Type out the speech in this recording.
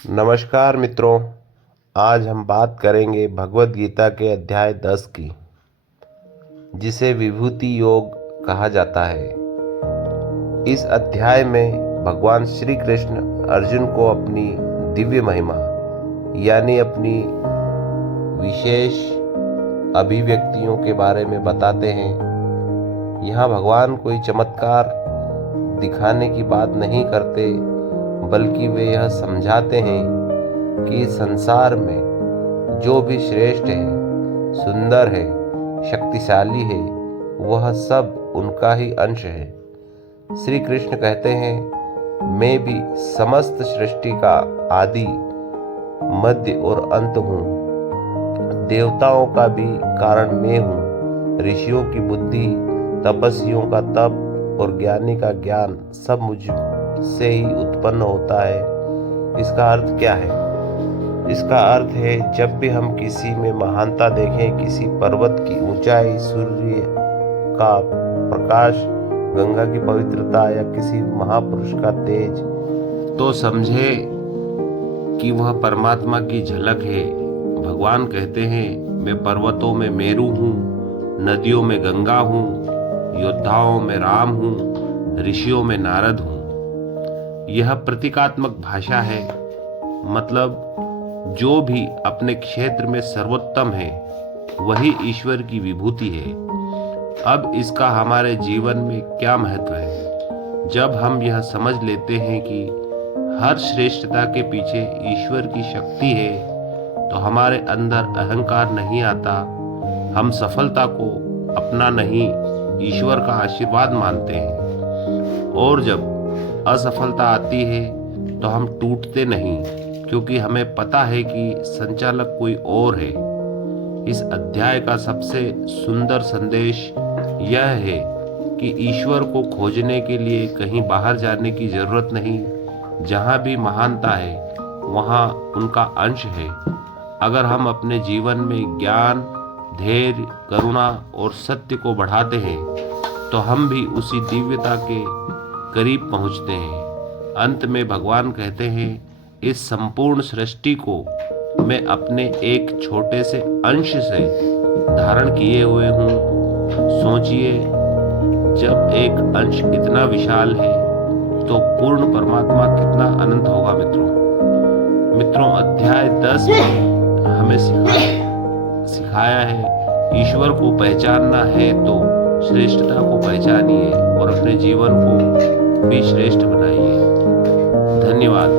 नमस्कार मित्रों। आज हम बात करेंगे भगवत गीता के अध्याय 10 की, जिसे विभूति योग कहा जाता है। इस अध्याय में भगवान श्री कृष्ण अर्जुन को अपनी दिव्य महिमा यानी अपनी विशेष अभिव्यक्तियों के बारे में बताते हैं। यहाँ भगवान कोई चमत्कार दिखाने की बात नहीं करते, बल्कि वे यह समझाते हैं कि संसार में जो भी श्रेष्ठ है, सुंदर है, शक्तिशाली है, वह सब उनका ही अंश है। श्री कृष्ण कहते हैं, मैं भी समस्त सृष्टि का आदि, मध्य और अंत हूँ। देवताओं का भी कारण मैं हूँ। ऋषियों की बुद्धि, तपस्वियों का तप और ज्ञानी का ज्ञान सब मुझ से ही उत्पन्न होता है। इसका अर्थ क्या है? इसका अर्थ है, जब भी हम किसी में महानता देखें, किसी पर्वत की ऊंचाई, सूर्य का प्रकाश, गंगा की पवित्रता या किसी महापुरुष का तेज, तो समझे कि वह परमात्मा की झलक है। भगवान कहते हैं, मैं पर्वतों में मेरु हूँ, नदियों में गंगा हूँ, योद्धाओं में राम हूँ, ऋषियों में नारद हूँ। यह प्रतीकात्मक भाषा है, मतलब जो भी अपने क्षेत्र में सर्वोत्तम है वही ईश्वर की विभूति है। अब इसका हमारे जीवन में क्या महत्व है? जब हम यह समझ लेते हैं कि हर श्रेष्ठता के पीछे ईश्वर की शक्ति है, तो हमारे अंदर अहंकार नहीं आता। हम सफलता को अपना नहीं, ईश्वर का आशीर्वाद मानते हैं। और जब असफलता आती है तो हम टूटते नहीं, क्योंकि हमें पता है कि संचालक कोई और है। इस अध्याय का सबसे सुंदर संदेश यह है कि ईश्वर को खोजने के लिए कहीं बाहर जाने की जरूरत नहीं। जहाँ भी महानता है, वहाँ उनका अंश है। अगर हम अपने जीवन में ज्ञान, धैर्य, करुणा और सत्य को बढ़ाते हैं, तो हम भी उसी दिव्यता के करीब पहुंचते हैं। अंत में भगवान कहते हैं, इस संपूर्ण सृष्टि को मैं अपने एक छोटे से अंश से धारण किए हुए हूँ। सोचिए, जब एक अंश इतना विशाल है, तो पूर्ण परमात्मा कितना अनंत होगा। मित्रों, अध्याय 10 में हमें सिखाया है, ईश्वर को पहचानना है तो श्रेष्ठता को पहचानिए और अपने जीवन को भी श्रेष्ठ बनाइए। धन्यवाद।